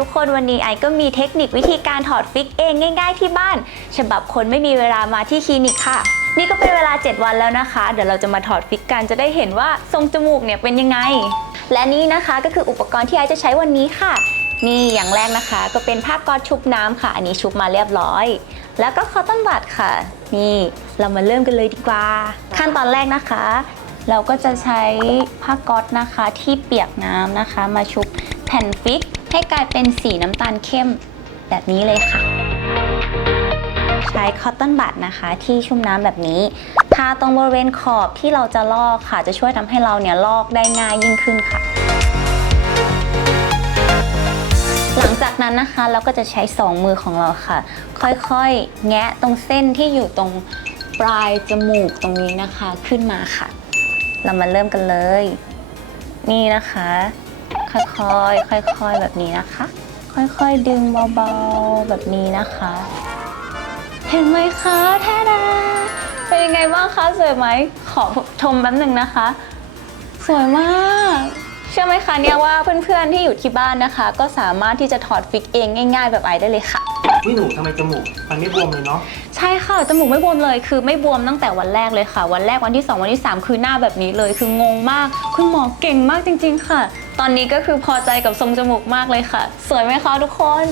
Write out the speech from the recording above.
ทุกคนวันนี้ไอก็มีเทคนิควิธีการถอดฟิกเองง่าย ๆ ที่บ้าน ฉบับคนไม่มีเวลามาที่คลินิกค่ะ นี่ก็เป็นเวลา 7 วันแล้วนะคะ เดี๋ยวเราจะมาถอดฟิกกันจะได้เห็นว่าทรงจมูกเนี่ยเป็นยังไง และนี่นะคะก็คืออุปกรณ์ที่ไอจะใช้วันนี้ค่ะ นี่อย่างแรกนะคะ ก็เป็นผ้าก๊อซชุบน้ำค่ะ อันนี้ชุบมาเรียบร้อย แล้วก็คอตตอนบัดค่ะ นี่เรามาเริ่มกันเลยดีกว่า ขั้นตอนแรกนะคะเราก็จะใช้ผ้าก๊อซนะคะที่เปียกน้ำนะคะ มาชุบแผ่นฟิก ให้กลายเป็นสีน้ำตาลเข้มแบบนี้เลยค่ะ ใช้คอตตอนบัดนะคะ ที่ชุ่มน้ำแบบนี้ทาตรงบริเวณขอบที่เราจะลอกค่ะ จะช่วยทำให้เราเนี่ยลอกได้ง่ายยิ่งขึ้นค่ะหลังจากนั้นนะคะเราก็จะใช้สองมือของเราค่ะ ค่อยๆ แงะตรงเส้นที่อยู่ตรงปลายจมูกตรงนี้นะคะขึ้นมาค่ะ เรามาเริ่มกันเลย นี่นะคะ ค่อยๆ ค่อยๆ แบบนี้นะคะ ค่อยๆ ดึงเบาๆ แบบนี้นะคะ เห็นไหมคะแท้ดาเป็นยังไงบ้างคะสวยไหม ขอชมแป๊บหนึ่งนะคะ สวยมากเชื่อไหมคะเนี่ยว่าเพื่อนๆที่อยู่ที่บ้านนะคะ ก็สามารถที่จะถอดฟิกเองง่าย ๆ แบบไอได้เลยค่ะ นี่หนูทำไมจมูกมันไม่บวมเลยเนาะ ใช่ค่ะจมูกไม่บวมเลย คือไม่บวมตั้งแต่วันแรกเลยค่ะ วันแรกวันที่ 2 วันที่ 3 คือหน้าแบบนี้เลย คืองงมาก คุณหมอเก่งมากจริง ๆ ค่ะ ตอนนี้ก็คือพอใจกับทรงจมูกมากเลยค่ะ สวยไหมคะทุกคน